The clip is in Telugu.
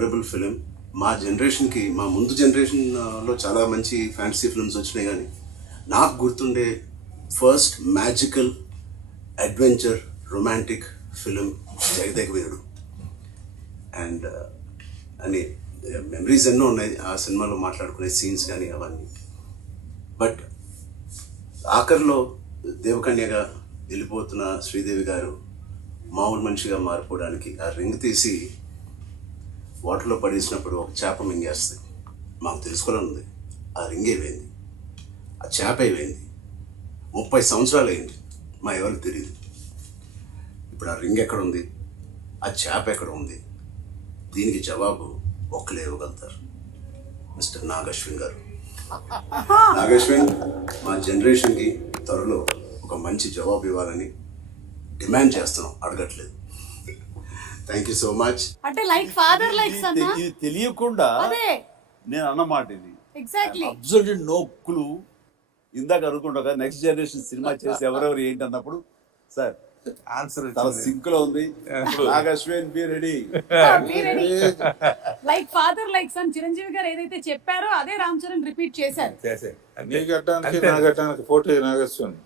Memorable film. మా జనరేషన్కి, మా ముందు జనరేషన్లో చాలా మంచి ఫ్యాంటసీ ఫిల్మ్స్ వచ్చినాయి, కానీ నాకు గుర్తుండే first magical adventure romantic film Jagadeka Veerudu. And అని మెమరీస్ ఎన్నో ఉన్నాయి ఆ సినిమాలో, మాట్లాడుకునే సీన్స్ కానీ అవన్నీ. బట్ ఆఖరిలో దేవకన్యగా వెళ్ళిపోతున్న శ్రీదేవి గారు మామూలు మనిషిగా మారిపోవడానికి ఆ రింగ్ తీసి వాటర్లో పడేసినప్పుడు ఒక చేప మింగేస్తుంది. మాకు తెలుసుకోవాలని ఉంది, ఆ రింగ్ ఏమైంది, ఆ చేప ఏమైంది. 30 సంవత్సరాలు అయింది, మా ఎవరికి తెలియదు. ఇప్పుడు ఆ రింగ్ ఎక్కడ ఉంది, ఆ చేప ఎక్కడ ఉంది, దీనికి జవాబు ఒక్కలే ఇవ్వగలుగుతారు, మిస్టర్ నాగశ్విన్ గారు. నాగశ్విన్ మా జనరేషన్కి త్వరలో ఒక మంచి జవాబు ఇవ్వాలని డిమాండ్ చేస్తున్నాం, అడగట్లేదు. Thank you so much. అంటే లైక్ ఫాదర్ లైక్ సన్. ఇది తెలియకుండా అదే నేను అన్నమాట ఇది. ఎగ్జాక్ట్లీ. Absolutely no clue. ఇందాక అనుకుంటా నెక్స్ట్ జనరేషన్ సినిమా చేసి ఎవరెవరు ఏంటి అన్నప్పుడు సార్ ఆన్సర్ చాలా సింక్ లో ఉంది. Nag Ashwin be ready. Like father like sun Chiranjeevi గారు ఏదైతే చెప్పారో అదే రామ్ చరణ్ రిపీట్ చేశారు. నీ గట్టానికి నా గట్టానికి పోటీ నాగేశ్వన్.